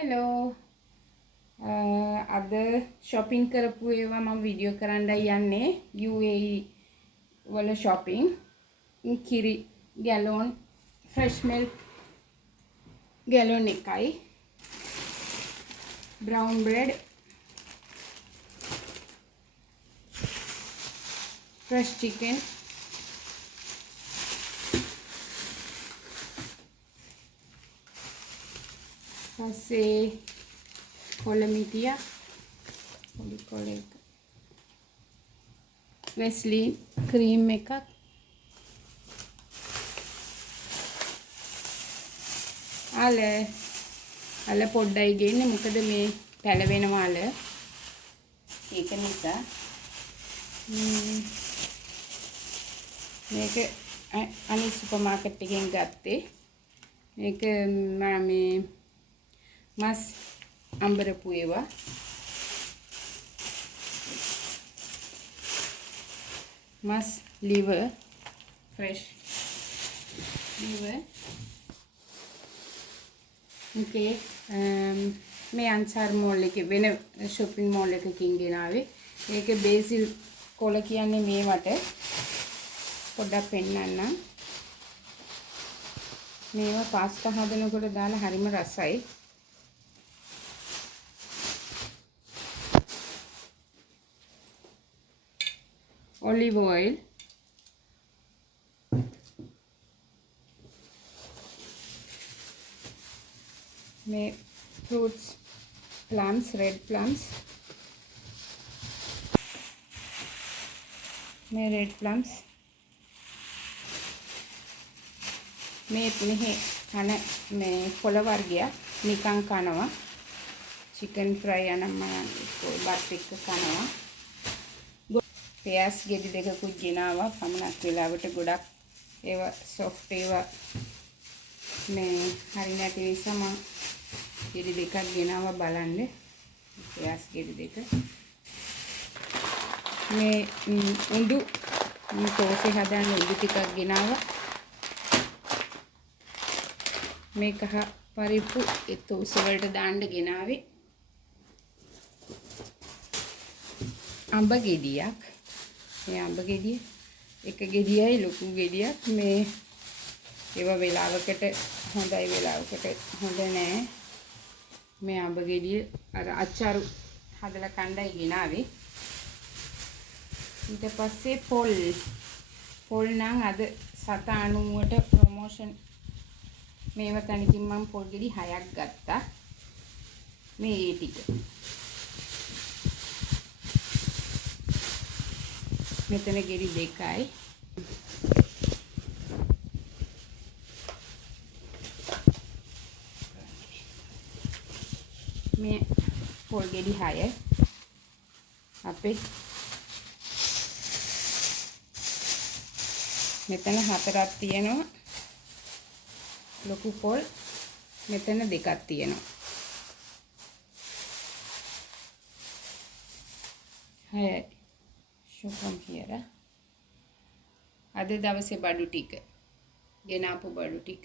hello අද shopping කරපු ඒවා මම වීඩියෝ කරන්නයි යන්නේ UAE වල shopping කිරි ගැලොන් fresh milk ගැලොන් එකයි brown bread fresh chicken පස්සේ කොළමිටිය පොඩි කොළයක වෙස්ලින් ක්‍රීම් එකක් අල පොඩ්ඩයි ගේන්නේ මොකද මේ පැලවෙනවා අල ඒක නිසා මේක අනිත් සුපර් මාකට් එකෙන් ගත්තේ මේක මම මස් අම්බරපු ඒවා මස් liver fresh liver okay මේ අන්සාර් මෝල් එකේ වෙන shopping mall එකකින් ගෙනාවේ ඒකේ බේසිල් කොළ කියන්නේ මේවට පොඩ්ඩක් පෙන්නන්නම් මේවා පාස්තා හදනකොට දාලා හරිම රසයි olive oil මේ fruits plums red plums මේ red plums මෙහි කන මේ පොළ වර්ගයක් නිකන් කනවා chicken fry අනම් මම බත් එක්ක කනවා පියාස් ගෙඩි දෙකකුත් ගෙනාවා පමණක් වෙලාවට ගොඩක් ඒවා soft ඒවා මේ හරි නැති නිසා මම ගෙඩි දෙකක් ගෙනාවා බලන්න පියාස් ගෙඩි දෙක මේ උඳු තෝසේ හදන්න උඳු ටිකක් ගෙනාවා මේ කහ පරිප්පු ඒ තෝසේ වලට දාන්න ගෙනාවේ අඹ ගෙඩියක් මේ අඹ ගෙඩිය එක ගෙඩියයි ලොකු ගෙඩියක් මේ ඒව වෙලාවකට හොඳයි වෙලාවකට හොඳ නෑ මේ අඹ ගෙඩිය අර අච්චාරු හදලා කණ්ඩායි ගෙනාවේ ඊට පස්සේ පොල් නම් අද 7.90ට ප්‍රොමෝෂන් මේව තනිකින් මම පොල් ගෙඩි 6ක් ගත්තා මේ ඒ ටික මෙතන ගෙඩි දෙකයි මේ පොල් ගෙඩි 6 අපේ මෙතන 4ක් තියෙනවා ලොකු පොල් මෙතන 2ක් තියෙනවා 6යි show from here අද දවසේ බඩු ටික ගෙනාපු බඩු ටික